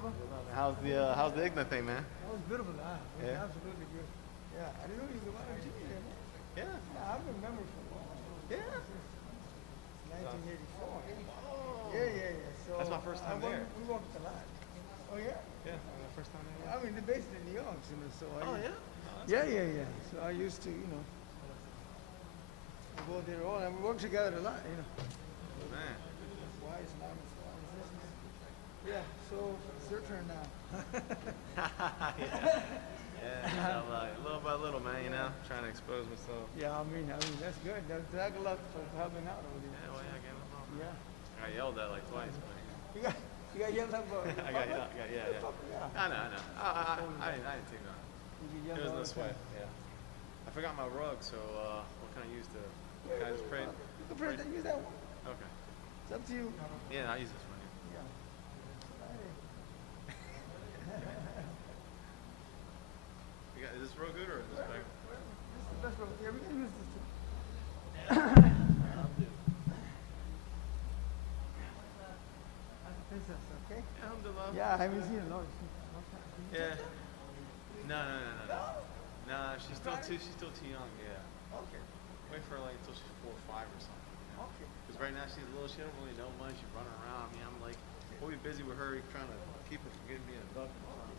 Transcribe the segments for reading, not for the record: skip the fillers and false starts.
bro? How's the Igna thing, man? That was beautiful. It was Yeah. absolutely good. Yeah, I didn't know you was one of the Jimmy there, man. Yeah. Yeah, I've been a member for a long Yeah. since So, 1984. oh. Yeah, yeah, yeah. So That's my first time there. we walked a lot. Oh yeah. Yeah, my first time there. I mean, they're based in New York, so Oh yeah. yeah, yeah, yeah. So I used to, we go there all, and we work together a lot, Man. Wise man, yeah. So it's your turn now. Yeah. Yeah. Inshallah. Little by little, man. Trying to expose myself. Yeah, I mean that's good. That's a lot for helping out over there. Yeah. Well, yeah. Again, Yeah. I got yelled at like twice, but You got yelled at about. I got yelled. Yeah. Yeah. Yeah. I know. I didn't take that. You get It yelled was all no the sweat. time. Yeah. I forgot my rug, so what can I use to? Can I just pray? You can press that, use that one. Okay. It's up to you. Yeah, I use this one. Yeah. Is this real good or is this better? This is the best road. Yeah, we can use this too. Princess, okay? Alhamdulillah. Yeah, I haven't seen it in a long time. Yeah. No. Nah, she's still too young. Yeah. Okay. Wait for like until she's 4 or 5 or something. Okay. Because right now she's little. She don't really know much. She's running around. I'm like, we'll be busy with her trying to keep her from getting being a duck or something.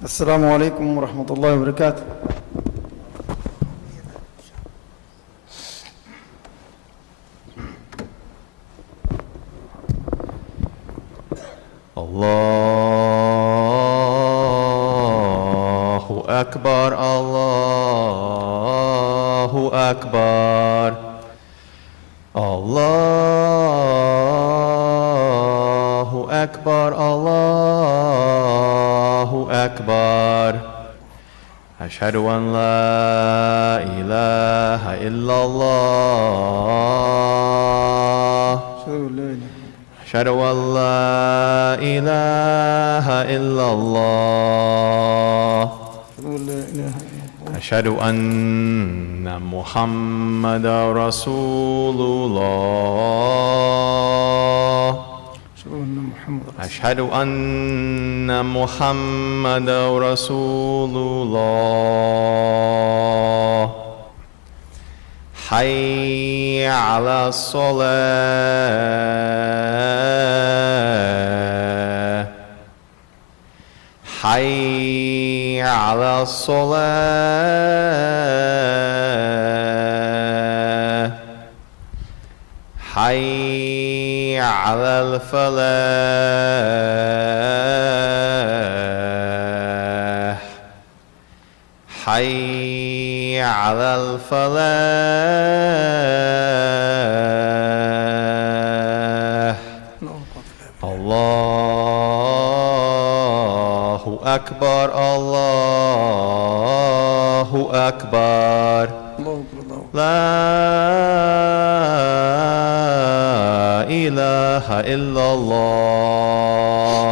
السلام عليكم ورحمة الله وبركاته. Allahu Akbar, Allahu Akbar, Allahu Akbar, Allahu Akbar. Ashhadu an la ilaha illallah. أشهد أن لا إله إلا الله. أشهد أن محمدا رسول الله. أشهد أن محمدا رسول الله. حي على الصلاة. حي على الصلاة. حي على الفلاح. حي على الفلاح. الله أكبر، الله أكبر. لا إله إلا الله.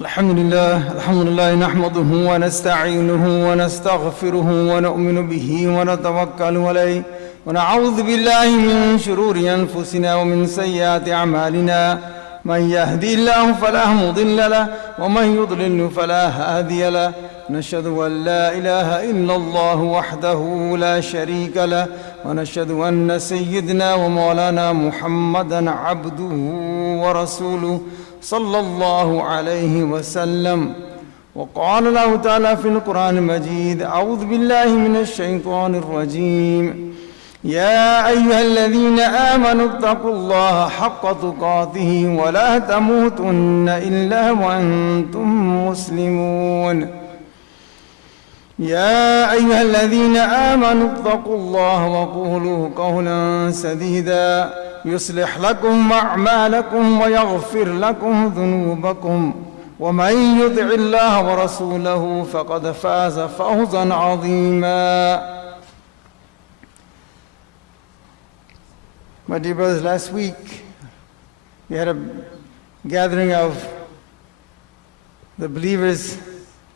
الحمد لله نحمده ونستعينه ونستغفره ونؤمن به ونتوكل عليه ونعوذ بالله من شرور أنفسنا ومن سيئات أعمالنا. من يهدي الله فلا مضل له ومن يضلل فلا هادي له. نشهد أن لا إله إلا الله وحده لا شريك له ونشهد أن سيدنا ومولانا محمدا عبده ورسوله صلى الله عليه وسلم. وقال الله تعالى في القرآن المجيد: أعوذ بالله من الشيطان الرجيم. يا أيها الذين آمنوا اتقوا الله حق تقاته ولا تموتن إلا وأنتم مسلمون. يا أيها الذين آمنوا اتقوا الله وقولوا قولا سديدا يصلح لكم أعمالكم ويغفر لكم ذنوبكم ومن يطع الله ورسوله فقد فاز فوزا عظيما. My dear brothers, last week we had a gathering of the believers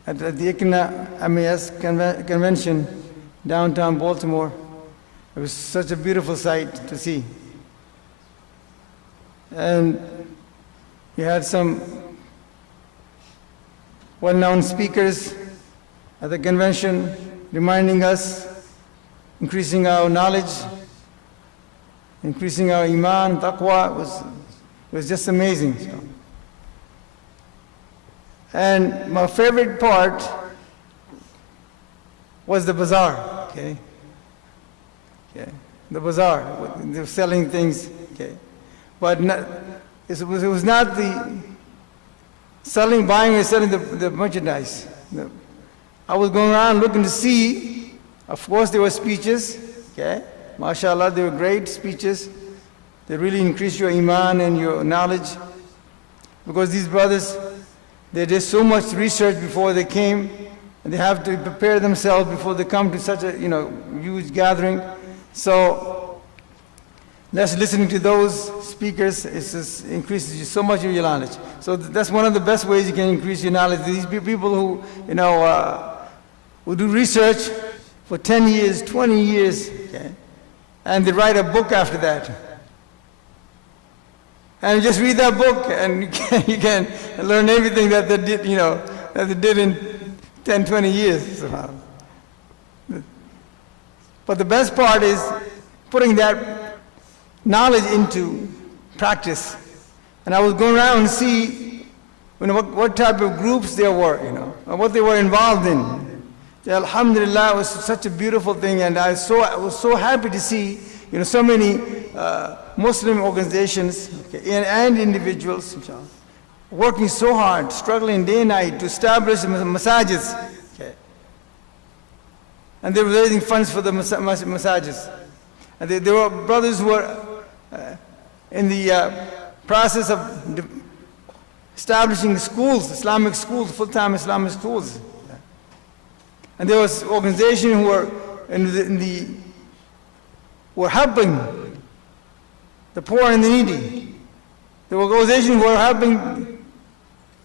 at the ICNA MAS convention downtown Baltimore. It was such a beautiful sight to see. And we had some well-known speakers at the convention reminding us, increasing our knowledge, increasing our iman, taqwa. It was just amazing. And my favorite part was the bazaar, okay? The bazaar, they were selling things, okay? But it was not the selling, buying and selling the merchandise. I was going around looking to see, of course there were speeches, okay? MashaAllah, they were great speeches. They really increase your iman and your knowledge. Because these brothers, they did so much research before they came, and they have to prepare themselves before they come to such a huge gathering. So just listening to those speakers, it just increases you so much of your knowledge. So that's one of the best ways you can increase your knowledge. These people who who do research for 10 years, 20 years, okay? And they write a book after that. And you just read that book and you can learn everything that they did, that they did in 10, 20 years. But the best part is putting that knowledge into practice. And I was going around and see, what type of groups there were, and what they were involved in. Alhamdulillah, it was such a beautiful thing, and I was so happy to see, so many Muslim organizations, okay, and individuals, inshallah, working so hard, struggling day and night to establish masajids. Okay. And they were raising funds for the masajids. And there were brothers who were in the process of establishing schools, Islamic schools, full-time Islamic schools. And there was organizations who were were helping the poor and the needy. There were organizations who were helping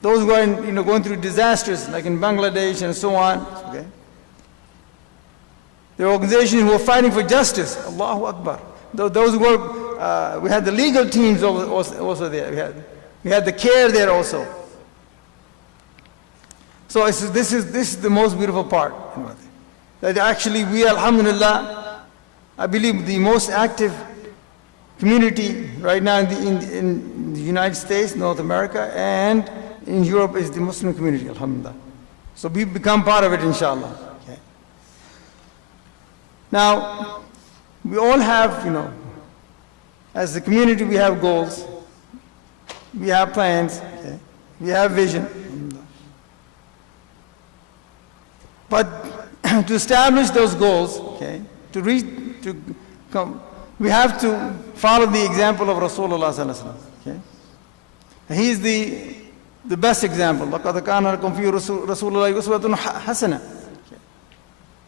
those who are going through disasters, like in Bangladesh and so on. Okay. There were organizations who were fighting for justice. Allahu Akbar. Those who were, we had the legal teams also there. We had the care there also. So this is the most beautiful part. That actually we, alhamdulillah, I believe the most active community right now in the United States, North America, and in Europe is the Muslim community, alhamdulillah. So we've become part of it, inshallah. Okay. Now, we all have, as a community we have goals, we have plans, okay, we have vision. But to establish those goals, okay, we have to follow the example of Rasulullah sallallahu alaihi wasallam. Okay, he is the best example. لَقَدْ كَانَ لَكُمْ فِي رَسُولِ اللَّهِ أُسْوَةٌ حَسَنَةٌ.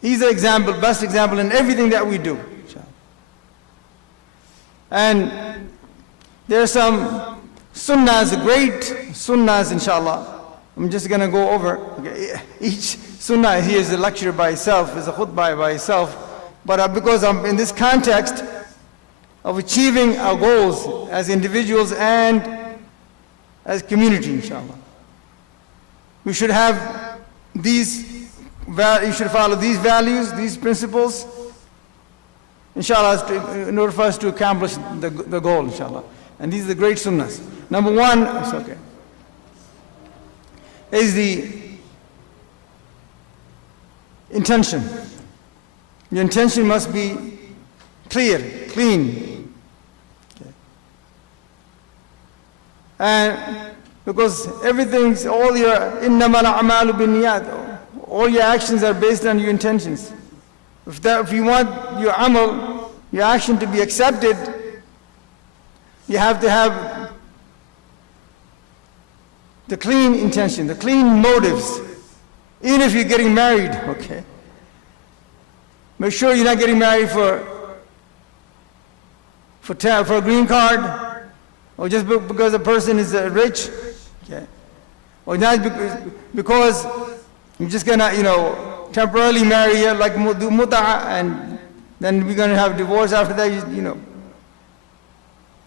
He's the example, best example in everything that we do. And there are some sunnahs, great sunnahs, inshallah. I'm just going to go over. Okay. Each sunnah here is a lecture by itself, is a khutbah by itself. But because I'm in this context of achieving our goals as individuals and as community, inshallah, we should have you should follow these values, these principles, inshallah, in order for us to accomplish the goal, inshallah. And these are the great sunnahs. Number one, it's okay, is the intention. Your intention must be clear, clean. Okay. And because everything's, all your innamal a'malu binniyat, all your actions are based on your intentions. If you want your amal, your action to be accepted, you have to have the clean intention, the clean motives. Even if you're getting married, okay? Make sure you're not getting married for a green card, or just because a person is rich, okay? Or not because you're just gonna, temporarily marry her, like do mut'a, and then we're gonna have divorce after that,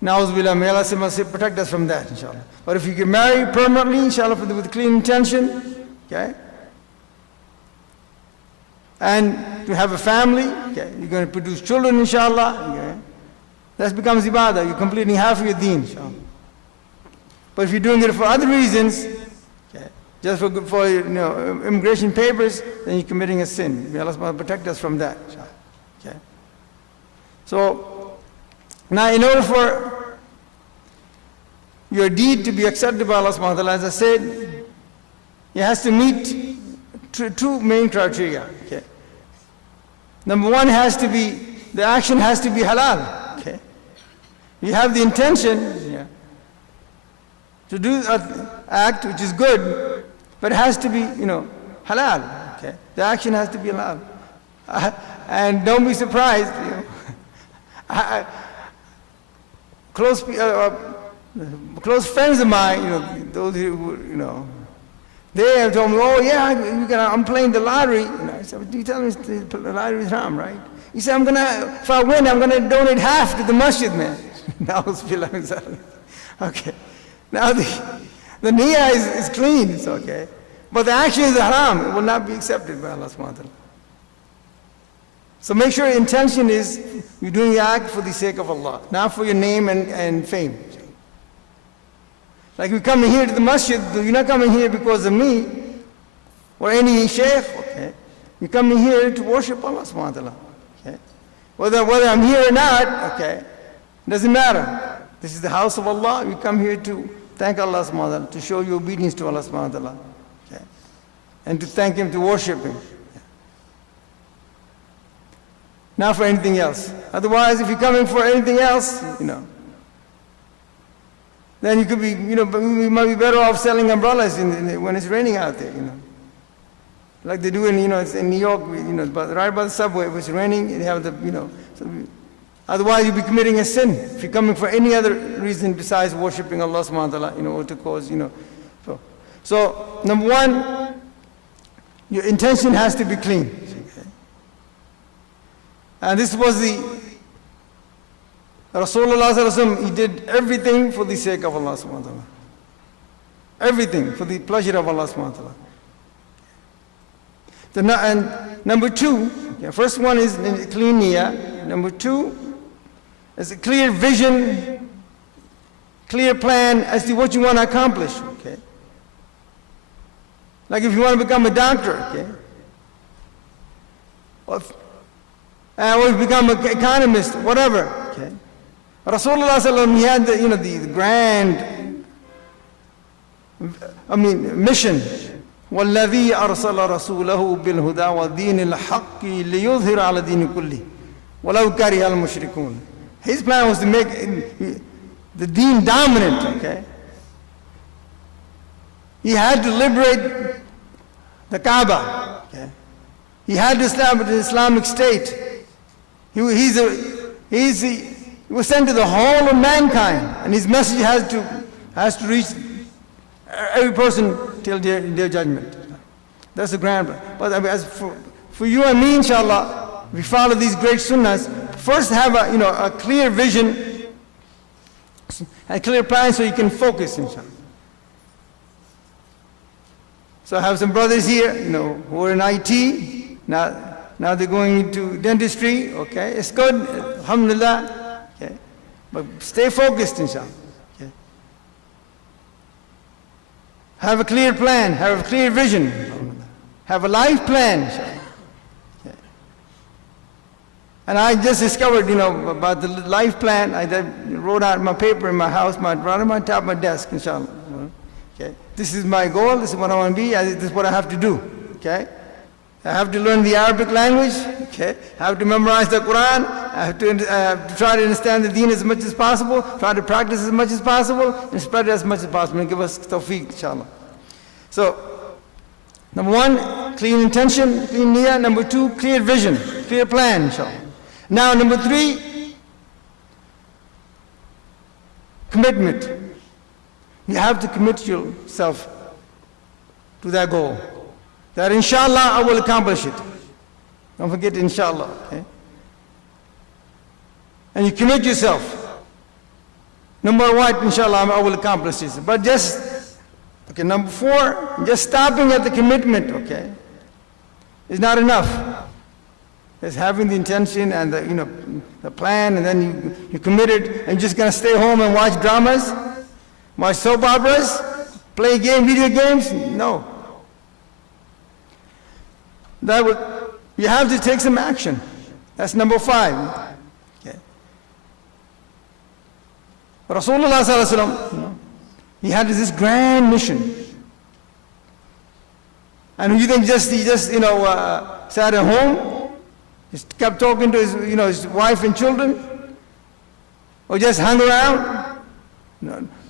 Na'udzubillah, may Allah protect us from that, inshallah. But if you get married permanently, inshallah, with clean intention, okay? And to have a family, okay? You're going to produce children, inshallah, okay? That becomes ibadah. You're completing half of your deen, inshallah. But if you're doing it for other reasons, okay, just for immigration papers, then you're committing a sin. May Allah protect us from that, inshallah. Okay? So, now, in order for your deed to be accepted by Allah subhanahu wa ta'ala, as I said, it has to meet two main criteria. Okay? Number one the action has to be halal. Okay? You have the intention to do an act which is good, but it has to be, halal. Okay? The action has to be halal. And don't be surprised, close friends of mine, those who, they have told me, oh yeah, I'm playing the lottery. I said, you tell me the lottery is haram, right? He said, if I win, I'm going to donate half to the masjid, man. Okay. Now the niyyah is clean, it's okay. But the action is haram, it will not be accepted by Allah subhanahu wa ta'ala. So make sure your intention is you're doing the act for the sake of Allah, not for your name and fame. Like we come here to the masjid, you're not coming here because of me or any shaykh, okay? You're coming here to worship Allah subhanahu wa ta'ala, okay? Whether I'm here or not, okay, doesn't matter. This is the house of Allah. We come here to thank Allah subhanahu wa ta'ala, to show your obedience to Allah subhanahu wa ta'ala, okay? And to thank Him, to worship Him. Not for anything else. Otherwise, if you're coming for anything else, then you could be, we might be better off selling umbrellas when it's raining out there, Like they do in, it's in New York, but right by the subway, if it's raining, you have the, otherwise you'll be committing a sin if you're coming for any other reason besides worshiping Allah subhanahu wa ta'ala, or to cause, So, number one, your intention has to be clean. And this was the Rasulullah sallallahu alaihi wasallam, he did everything for the sake of Allah subhanahu wa ta'ala. Everything for the pleasure of Allah subhanahu wa ta'ala. And number two, first one is clean niyyah. Number two is a clear vision, clear plan as to what you want to accomplish. Okay. Like if you want to become a doctor, okay, or become an economist, whatever. Okay. Rasulullah sallallahu alaihi wasallam, he had the grand, mission. وَالَّذِي أَرْسَلَ رَسُولَهُ بِالْهُدَى وَالدِّينِ الْحَقِّ لِيُظْهِرَ عَلَى الدِّينِ كُلِّهِ وَلَوْ كَرِهَ الْمُشْرِكُونَ. His plan was to make the deen dominant, okay? He had to liberate the Kaaba, okay? He had to establish the Islamic State. He was sent to the whole of mankind, and his message has to reach every person till their judgment. That's the grand plan. But as for you and me, inshallah, we follow these great sunnahs. First, have a clear vision, a clear plan, so you can focus, inshallah. So I have some brothers here, who are in IT. Now they're going into dentistry. Okay, it's good, alhamdulillah. Okay, but stay focused, inshallah. Have a clear plan, have a clear vision, have a life plan. Okay. And I just discovered, about the life plan. I wrote out my paper in my house, right on my top of my desk, inshallah. Okay. This is my goal, this is what I want to be, this is what I have to do. Okay. I have to learn the Arabic language, okay? I have to memorize the Quran, I have to try to understand the deen as much as possible, try to practice as much as possible, and spread it as much as possible, and give us tawfiq, inshallah. So, number one, clean intention, clean niyyah. Number two, clear vision, clear plan, inshallah. Now, number three, commitment. You have to commit yourself to that goal. That inshallah I will accomplish it. Don't forget inshallah, okay? And you commit yourself. No matter what, inshallah, I will accomplish this. But number four, just stopping at the commitment, okay, is not enough. It's having the intention and the plan, and then you committed, and you're just going to stay home and watch dramas, watch soap operas, play video games? No. You have to take some action. That's number five. Okay. Rasulullah sallallahu alaihi wasallam, he had this grand mission. And you think he just sat at home, just kept talking to his wife and children, or just hung around?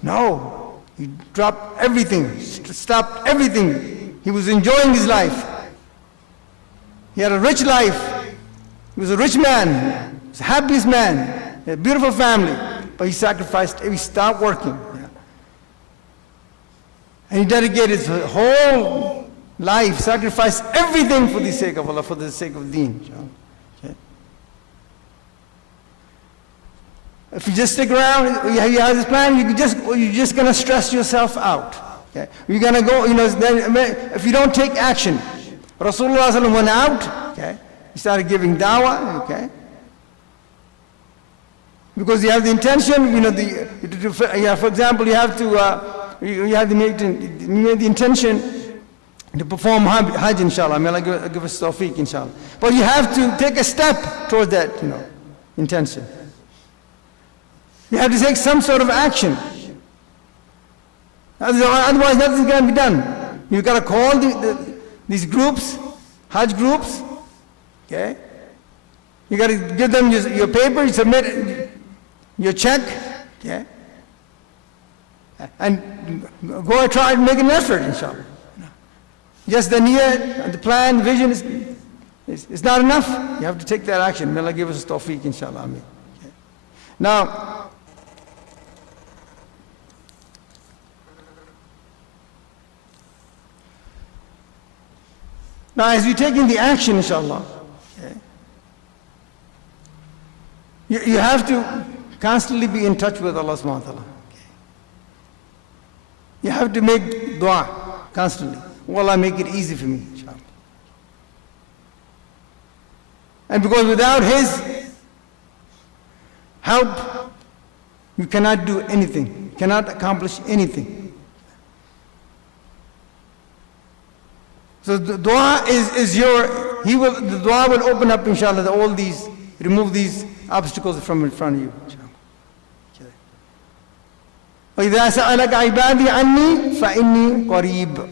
No. He dropped everything, stopped everything. He was enjoying his life. He had a rich life. He was a rich man. He was the happiest man. He had a beautiful family. But he sacrificed, he stopped working. Yeah. And he dedicated his whole life, sacrificed everything for the sake of Allah, for the sake of deen. Okay. If you just stick around, you have this plan, you're just going to stress yourself out. Okay. You're going to go, if you don't take action. Rasulullah went out, okay, You started giving dawah, okay? Because you have the intention, for example, you have to make the intention to perform Hajj, inshallah. May Allah give us tawfiq, inshallah. But you have to take a step towards that, intention. You have to take some sort of action. Otherwise, nothing's going to be done. You've got to call these groups, Hajj groups, okay? You got to give them your paper, you submit your check, okay? And go and try and make an effort, inshallah. Just the niyyah, the plan, the vision is not enough. You have to take that action. May Allah give us tawfiq, inshallah. Ameen. Okay. Now, as we're taking the action, inshallah, okay, you have to constantly be in touch with Allah subhanahu wa ta'ala. Okay. You have to make dua constantly. Allah, make it easy for me, inshallah. And because without His help, you cannot do anything. You cannot accomplish anything. So the dua the dua will open up, inshallah, remove these obstacles from in front of you, inshallah. وَإِذَا سَأَلَكَ عِبَادِي عَنِّي فَإِنِّي قَرِيبٌ.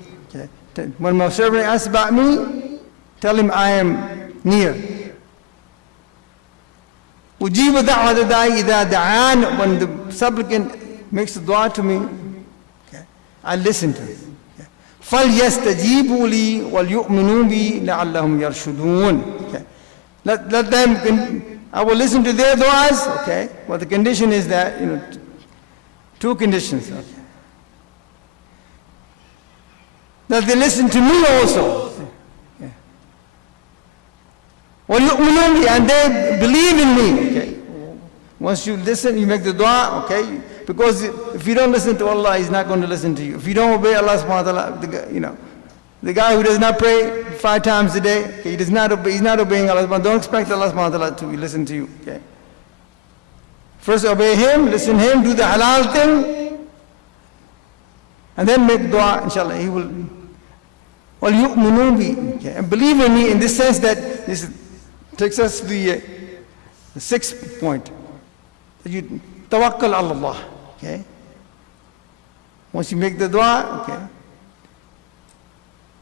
When my servant asks about me, tell him I am near. أُجِيبُ دَعْوَةَ الدَّاعِ إِذَا دَعَانِ. When the supplicant makes a dua to me, okay, I listen to him. فَلْيَسْتَجِيبُوا لِي وَلْيُؤْمِنُوا بِي لَعَلَّهُمْ يَرْشُدُونَ. Okay. Let them, I will listen to their duas, okay? But the condition is that, two conditions. Okay. That they listen to me also. Okay. وَلْيُؤْمِنُوا بِي, and they believe in me. Okay. Once you listen, you make the dua, okay? Because if you don't listen to Allah, He's not going to listen to you. If you don't obey Allah subhanahu wa ta'ala, the guy who does not pray 5 times a day, okay, he's not obeying Allah subhanahu wa ta'ala. Don't expect Allah subhanahu wa ta'ala to listen to you, okay? First obey Him, listen to Him, do the halal thing, and then make dua, inshallah. He will, وَلْيُؤْمِنُوا بِي, okay? And believe in me in this sense that this takes us to the 6th point. That you tawakkal Allah, okay? Once you make the dua, okay,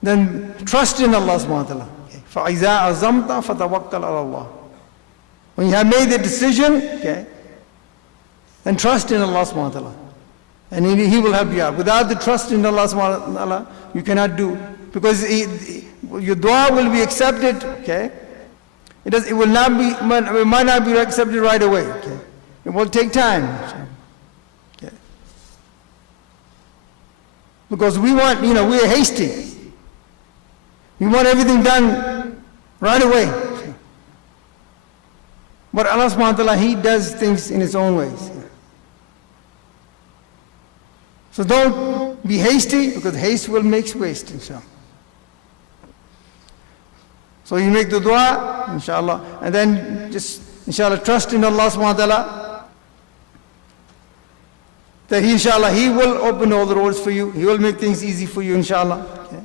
then trust in Allah subhanahu wa ta'ala. Okay? فَإِذَا عَزَمْتَ فَتَوَكَّلْ عَلَى اللَّهِ. When you have made the decision, okay, then trust in Allah subhanahu wa ta'ala. And He will help you out. Without the trust in Allah subhanahu wa ta'ala, you cannot do. Because your dua will be accepted, okay? It might not be accepted right away, okay? It will take time. Okay. Because we want, we are hasty. We want everything done right away. But Allah subhanahu wa ta'ala, He does things in His own ways. So don't be hasty, because haste will make waste, inshallah. So you make the dua, inshallah, and then just, inshallah, trust in Allah subhanahu wa ta'ala. That inshallah, He will open all the roads for you. He will make things easy for you, inshallah. Okay.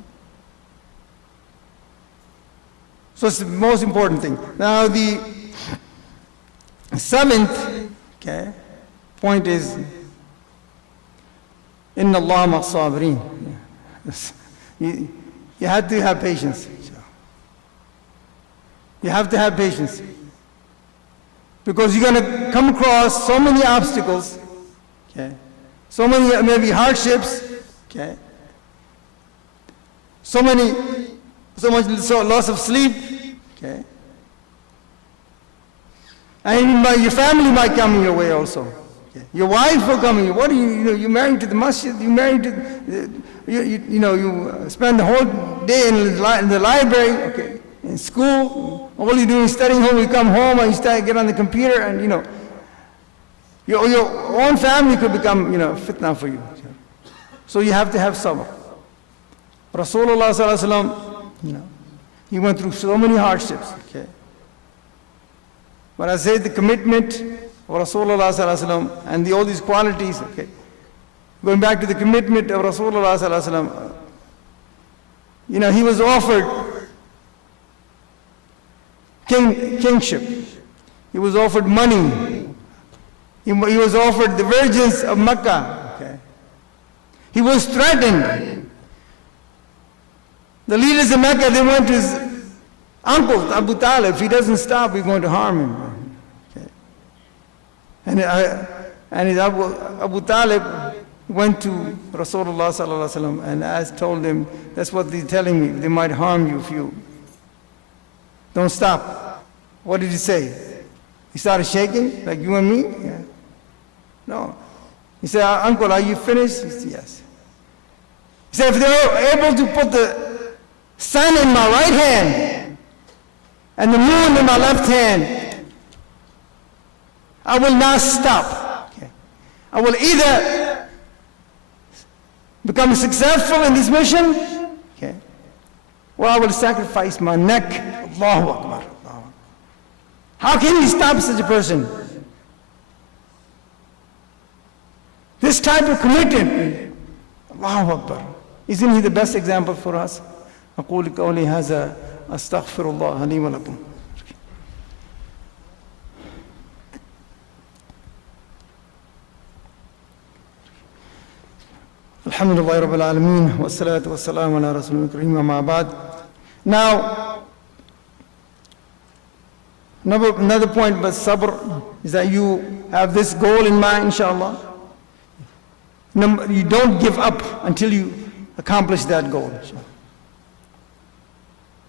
So it's the most important thing. Now the 7th, okay, point is, Inna Allah ma'as-sabirin. You have to have patience. You have to have patience. Because you're going to come across so many obstacles, okay? So many maybe hardships, okay? So much loss of sleep, okay? And your family might come your way also. Okay? Your wife will come in. What are you're married to the masjid, you're married to, you spend the whole day in the library, okay? In school, all you do is studying home, you come home and you get on the computer and, your own family could become, fitna for you. So you have to have sabr. Rasulullah sallallahu alaihi wasallam, he went through so many hardships, okay? When I say the commitment of Rasulullah sallallahu alaihi wasallam and all these qualities, okay, going back to the commitment of Rasulullah sallallahu alaihi wasallam, he was offered kingship. He was offered money. He was offered the virgins of Mecca. Okay. He was threatened. The leaders of Mecca, they went to his uncle, Abu Talib. If he doesn't stop, we're going to harm him. Okay. And his Abu Talib went to Rasulullah sallallahu alaihi wasallam and told him, that's what they're telling me, they might harm you if you don't stop. What did he say? He started shaking, like you and me? Yeah. No. He said, uncle, are you finished? He said, yes. He said, if they're able to put the sun in my right hand and the moon in my left hand, I will not stop. Okay. I will either become successful in this mission, okay, or I will sacrifice my neck. Allahu Akbar. How can he stop such a person? This type of commitment, Allahu Akbar. Isn't he the best example for us? أقول قولي هذا أستغفر الله لي ولكم. الحمد لله رب العالمين والصلاة والسلام على رسول الكريم أما بعد. Now, another point about sabr is that you have this goal in mind, inshallah. You don't give up until you accomplish that goal. Inshallah.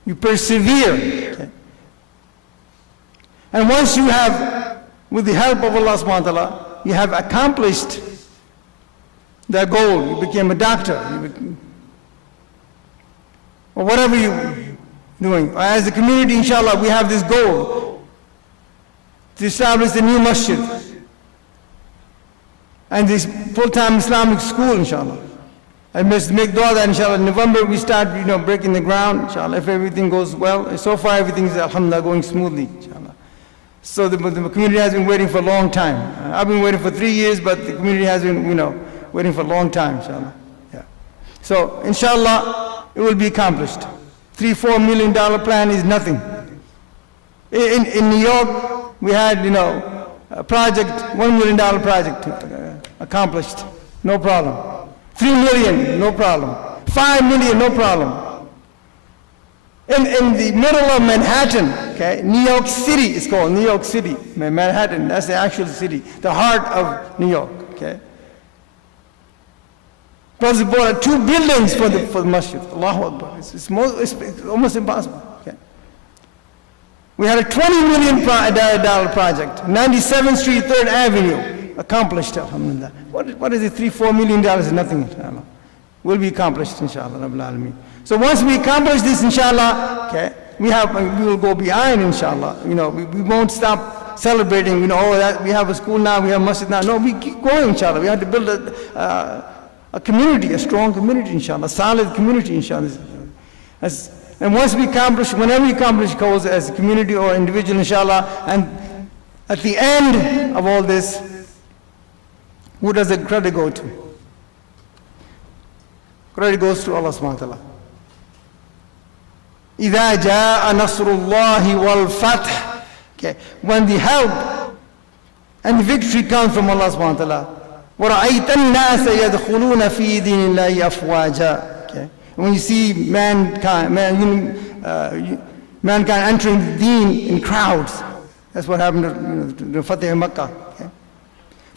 You persevere. Okay. And once you have, with the help of Allah subhanahu wa ta'ala, you have accomplished that goal, you became a doctor, or whatever you're doing. As a community, inshallah, we have this goal to establish a new masjid and this full-time Islamic school, inshallah. I must make dua that, inshallah, in November we start, breaking the ground, inshallah, if everything goes well. So far, everything is, alhamdulillah, going smoothly, inshallah. So the community has been waiting for a long time. I've been waiting for 3 years, but the community has been, waiting for a long time, inshallah. Yeah. So, inshallah, it will be accomplished. $3-4 million plan is nothing. In New York, we had, a project, $1 million project accomplished, no problem. 3 million, no problem. 5 million, no problem. In the middle of Manhattan, okay, New York City is called, New York City, Manhattan, that's the actual city, the heart of New York, okay. Plus we bought 2 buildings for the masjid, Allahu Akbar, it's almost impossible, okay. We had a $20 million project, 97th Street, 3rd Avenue, accomplished, alhamdulillah. What is it, $3-4 million is nothing, inshallah. Will be accomplished, inshallah, Rabbil Alameen. So once we accomplish this, inshallah, okay, we will go behind, inshallah. We won't stop celebrating, we have a school now, we have a masjid now. No, we keep going, inshallah. We have to build a community, a strong community, inshallah, a solid community, inshallah. And once we accomplish, whenever we accomplish goals as a community or individual, inshallah, and at the end of all this, who does the credit go to? Credit goes to Allah subhanahu wa ta'ala. إِذَا جَاءَ نَصْرُ اللَّهِ وَالْفَتْحِ. Okay, when the help and the victory comes from Allah subhanahu wa ta'ala. وَرَأَيْتَ النَّاسَ يَدْخُلُونَ فِي دِينِ اللَّهِ أَفْوَاجًا. Okay, when you see mankind entering the deen in crowds, that's what happened to the Fatih of Makkah. Okay.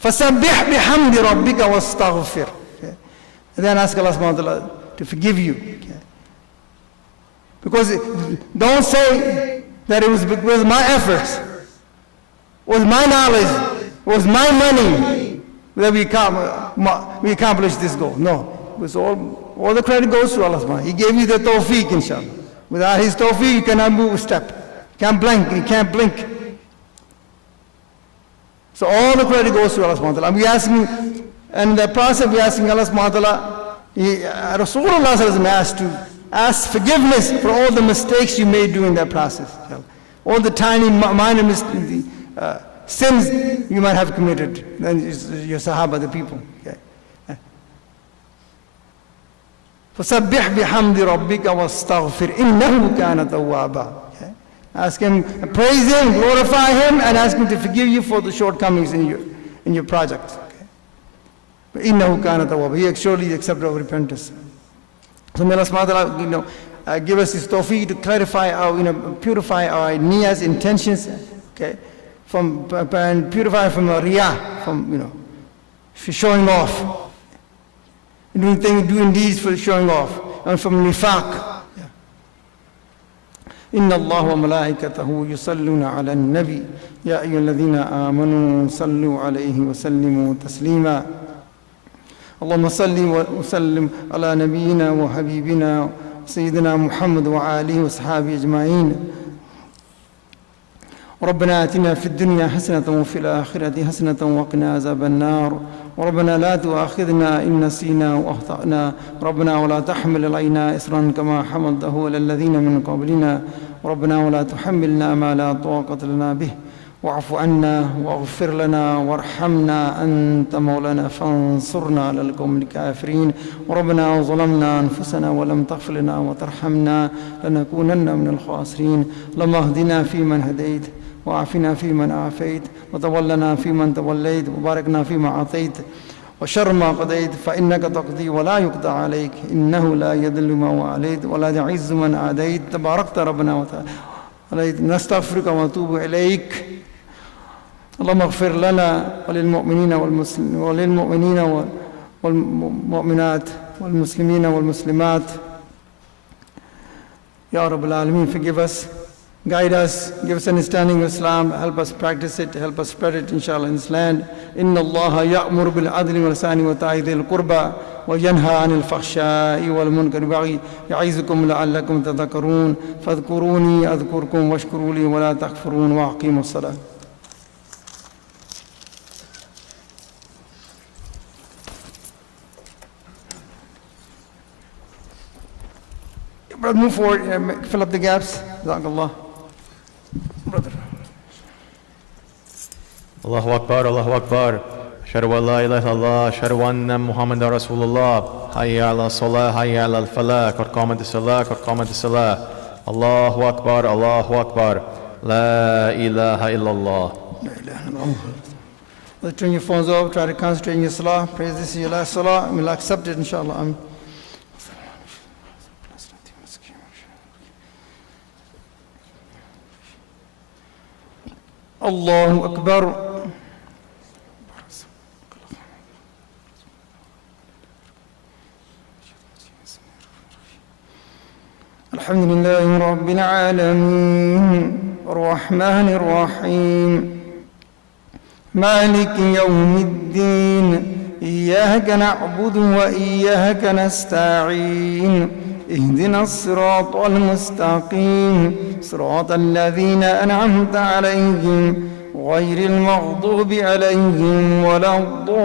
فَسَبِّحْ بِحَمْدِ رَبِّكَ وَاسْتَغْفِرْ. Okay. And then ask Allah subhanahu wa ta'ala to forgive you. Okay. Because don't say that it was because of my efforts, was my knowledge, was my money that we accomplished this goal. No, it was all the credit goes to Allah subhanahu wa ta'ala. He gave you the tawfiq, inshallah. Without His tawfiq, you cannot move a step. You can't blink. So all the credit goes to Allah subhanahu wa ta'ala. We asking, and in the process we asking Allah subhanahu wa ta'ala, Rasulullah has to ask forgiveness for all the mistakes you made during that process. All the tiny minor sins you might have committed, then your Sahaba, the people. Okay. فَسَبِّحْ بِحَمْدِ رَبِّكَ وَاسْتَغْفِرْ إِنَّهُ كَانَ تَوَّابًا. Okay. Ask Him, praise Him, glorify Him, and ask Him to forgive you for the shortcomings in your project. Okay. But إِنَّهُ كَانَ تَوَّابًا. He surely accepted our repentance. So may Allah subhanahu wa ta'ala, give us His tawfiq to clarify our, purify our niyas, intentions, okay, and purify from riyah, from, showing off, doing deeds for showing off, and from nifaq. إن الله وملائكته يصلون على النبي يا أيها الذين آمنوا صلوا عليه وسلموا تسليما اللهم صل وسلم على نبينا وحبيبنا سيدنا محمد وآله وصحبه أجمعين ربنا آتنا في الدنيا حسنة وفي الآخرة حسنة وقنا عذاب النار ربنا لا تؤاخذنا إن نسينا وأخطأنا ربنا ولا تحمل علينا إصرا كما حملته على الذين من قبلنا ربنا ولا تحملنا ما لا طاقة لنا به واعف عنا واغفر لنا وارحمنا أنت مولانا فانصرنا على القوم الكافرين ربنا ظلمنا أنفسنا ولم تغفر لنا وترحمنا لنكونن من الخاسرين اللهم اهدنا فيمن هديت وعافنا فيمن عافيت وتولنا فيمن توليت وباركنا فيما أعطيت وشر ما قضيت فإنك تقضي ولا يقضى عليك إنه لا يذل من واليت ولا يعز من عاديت تباركت ربنا وتعالى نستغفرك ونتوب إليك اللهم اغفر لنا وللمؤمنين والمؤمنات والمسلمين والمسلمات Ya Rabbal Alameen, forgive us, guide us, give us understanding of Islam, help us practice it, help us spread it, inshallah, in this land. Inna Allah ya'mur bil adli wal ihsani wa ta'i dhil qurba wa yanha 'anil fakhsha'i wal munkari wal baghi ya'izukum la'allakum tadhakkarun fadhkuruni adhkurkum washkuru li wa la takfurun wa aqimus salat. Brother, move forward, fill up the gaps. Jazakallah. Brother. Allahu Akbar, Allahu Akbar. Ashhadu an la ilaha illallah, ashhadu anna Muhammadan Rasulullah. Hayya ala salah, hayya ala al-falah. Qad qamat as-salah, qad qamat as-salah. Allahu Akbar, Allahu Akbar. La ilaha illallah. La ilaha illallah. Let's turn your phones off, try to concentrate in your salah. Praise this is your last salah. We'll accept it, inshallah. Allahu Akbar. Alhamdulillahi Rabbil Alameen Ar-Rahmanir Rahim Maliki Yawmiddin Iyyaka na'budu wa iyyaka nasta'in اهدنا الصراط المستقيم صراط الذين أنعمت عليهم غير المغضوب عليهم ولا الضالين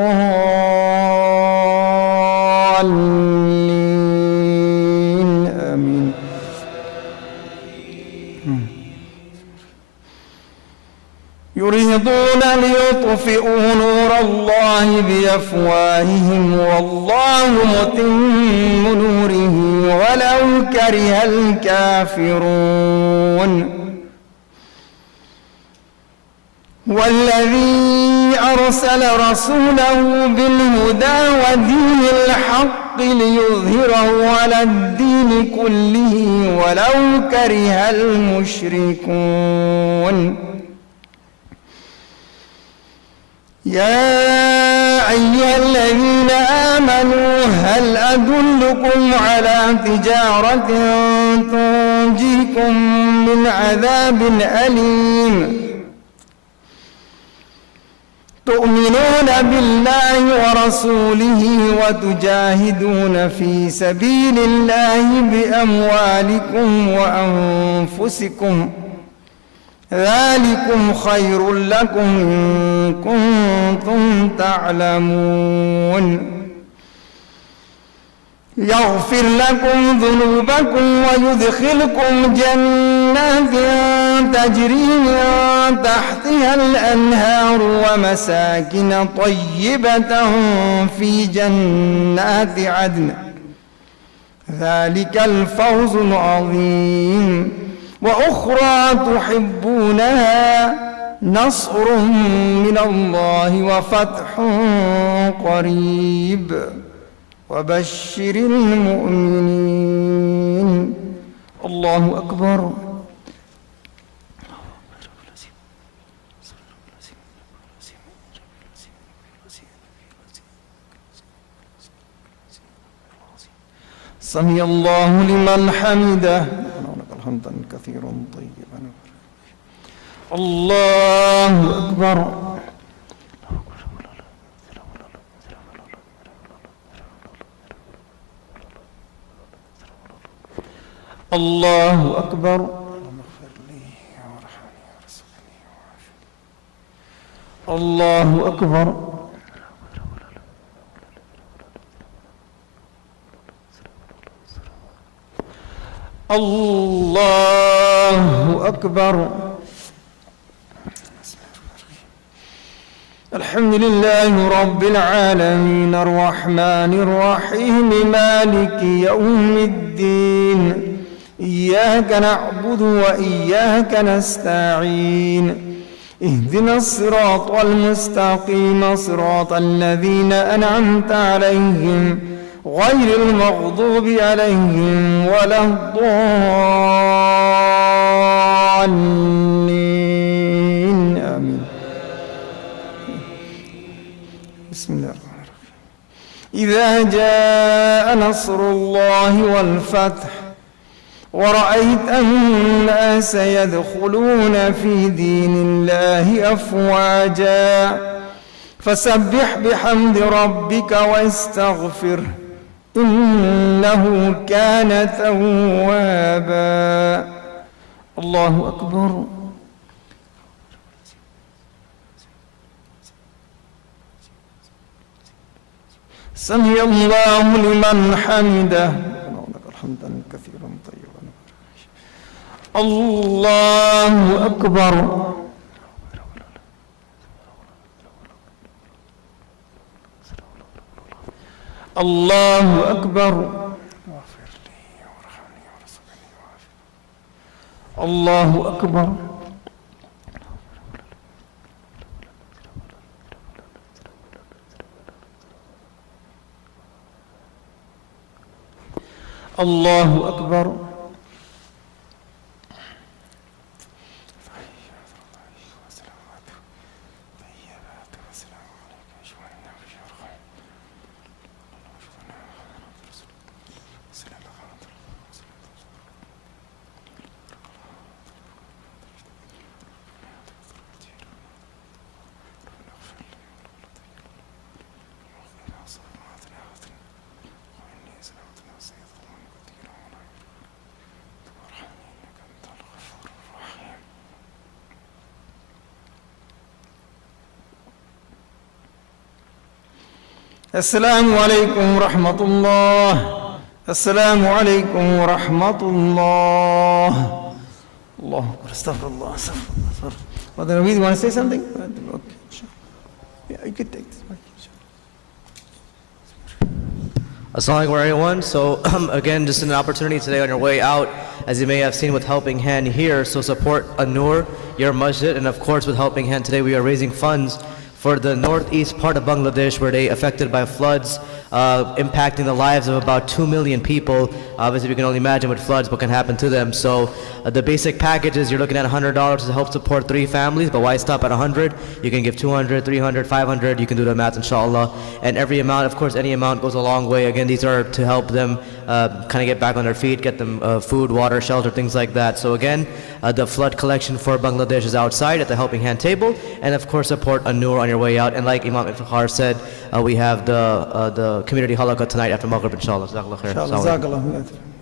آمين يريدون ليطفئوا نور الله بأفواههم والله متم نوره ولو كره الكافرون والذي أرسل رسوله بالهدى ودين الحق ليظهره على الدين كله ولو كره المشركون يا أيها الذين آمنوا هل أدلكم على تجارة تنجيكم من عذاب أليم تؤمنون بالله ورسوله وتجاهدون في سبيل الله بأموالكم وأنفسكم ذلكم خير لكم إن كنتم تعلمون يغفر لكم ذنوبكم ويدخلكم جنات تجري من تحتها الأنهار ومساكن طيبة في جنات عدن ذلك الفوز العظيم وأخرى تحبونها نصر من الله وفتح قريب وبشر المؤمنين. الله أكبر. سمع الله لمن حمده ولك الحمد كثيرا طيبا. الله أكبر. الله أكبر. الله أكبر. الله أكبر. الحمد لله رب العالمين الرحمن الرحيم مالك يوم الدين إياك نعبد وإياك نستعين اهدنا الصراط المستقيم صراط الذين أنعمت عليهم غير المغضوب عليهم ولا الضالين آمين. بسم الله الرحمن الرحيم. إذا جاء نصر الله والفتح ورأيت الناس يدخلون في دين الله أفواجا فسبح بحمد ربك واستغفره إنه كان توابا. الله أكبر. سمع الله لمن حمده ولك الحمد كثيرا طيبا. الله أكبر. الله أكبر. الله أكبر. الله أكبر. السلام عليكم ورحمة الله. السلام عليكم ورحمة الله. الله أكبر. استغفر الله. استغفر الله. Brother Naveed, you want to say something? Okay, sure. Yeah, you could take this mic. Assalamu alaikum everyone. So again, just an opportunity today on your way out, as you may have seen with Helping Hand here. So support An-Nur, your masjid, and of course with Helping Hand today we are raising funds for the northeast part of Bangladesh where they affected by floods, impacting the lives of about 2 million people. Obviously, we can only imagine with floods what can happen to them. So the basic package is you're looking at $100 to help support 3 families, but why stop at 100? You can give 200, 300, 500. You can do the math, inshallah. And every amount, of course, any amount goes a long way. Again, these are to help them kind of get back on their feet, get them food, water, shelter, things like that. So again, the flood collection for Bangladesh is outside at the Helping Hand table. And of course, support An-Nur on your way out. And like Imam Iftikhar said, we have the community halaqah tonight after Maghrib, inshallah. Jazakallah khair. Inshallah.